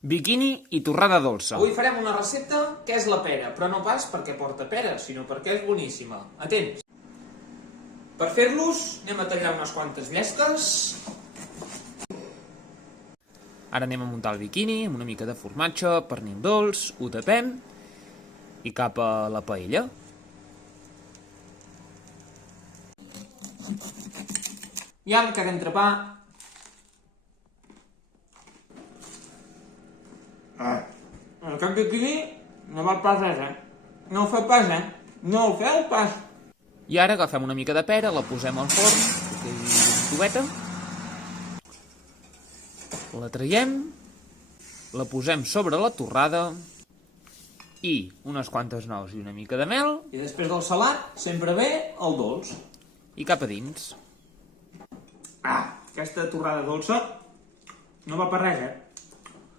Biquini i torrada dolça. Avui farem una recepta que és la pera, però no pas perquè porta pera, sinó perquè és boníssima. Atents! Per fer-los anem a tallar unes quantes llesques. Ara anem a muntar el biquini amb una mica de formatge, pernil dolç, ho tapem i cap a la paella. I amb cada entrepà. Aquest biquini no val pas res, No ho feu pas, No ho feu pas. I ara agafem una mica de pera, la posem al forn, que quedi una cubeta, la traiem, la posem sobre la torrada i unes quantes nous i una mica de mel. I després del salat, sempre ve el dolç. I cap a dins. Aquesta torrada dolça no va per res,